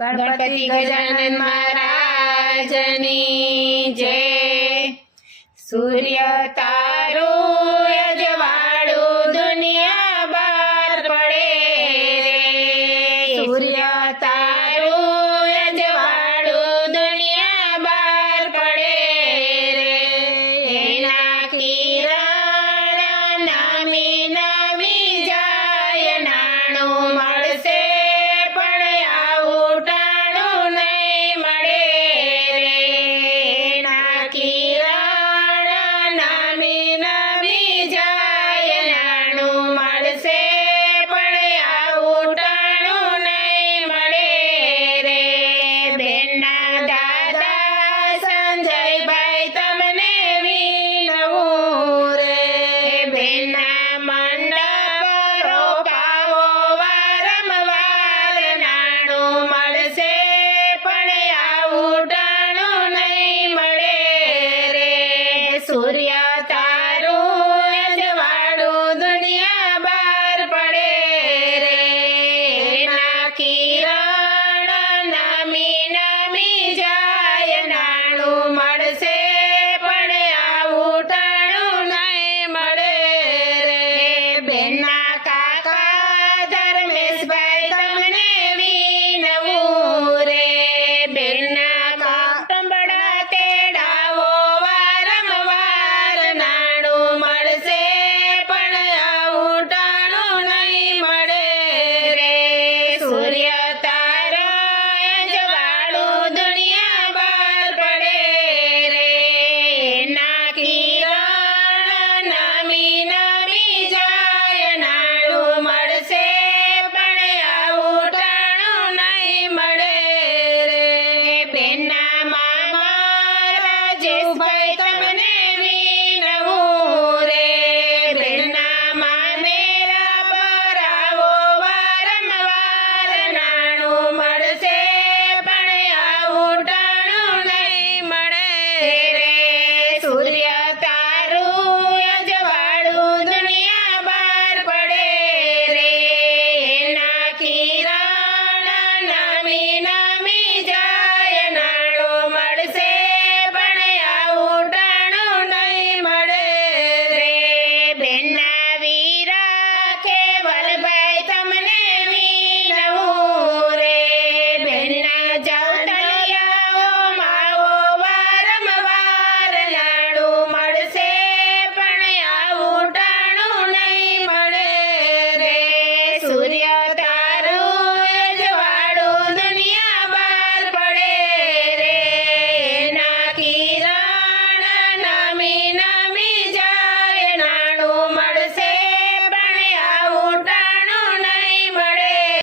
ગણપતિ ગજાનન મહારાજની જય સૂર્ય Aulia.